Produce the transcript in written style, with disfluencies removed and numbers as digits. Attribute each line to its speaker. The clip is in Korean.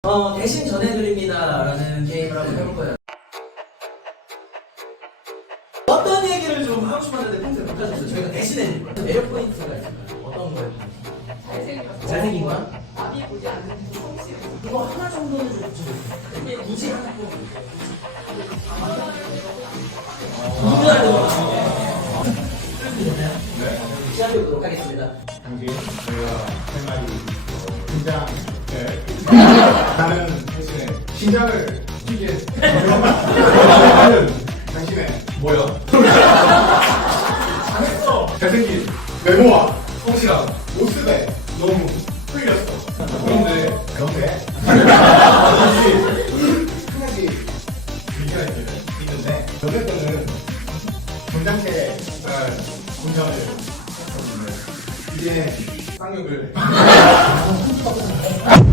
Speaker 1: 대신 전해드립니다라는 게임을 한번 해볼 거예요. 어떤 얘기를 좀 하고 싶었는데 평소에 못 하셨어요? 저희가 대신해드릴 거예요. 매력 포인트가 있을까요? 어떤 거예요? 잘생긴 거야?
Speaker 2: 남이 보지 않는 성실.
Speaker 1: 이거 하나 정도는 좀 붙여주세요. 굳이 하나 뽑으면. 네. 시작해보도록 하겠습니다.
Speaker 3: 당신 저희가 할 말이 긴장 나는 대신에 긴장을 튀게 나는 당신의 뭐야? 잘했어. 잘생긴 외모와 성실함 모습에 너무 끌렸어. 그런데 한 가지 불편한 게 있는데 너네 때는 분장대 분장을 했거든요. 이제 쌍욕을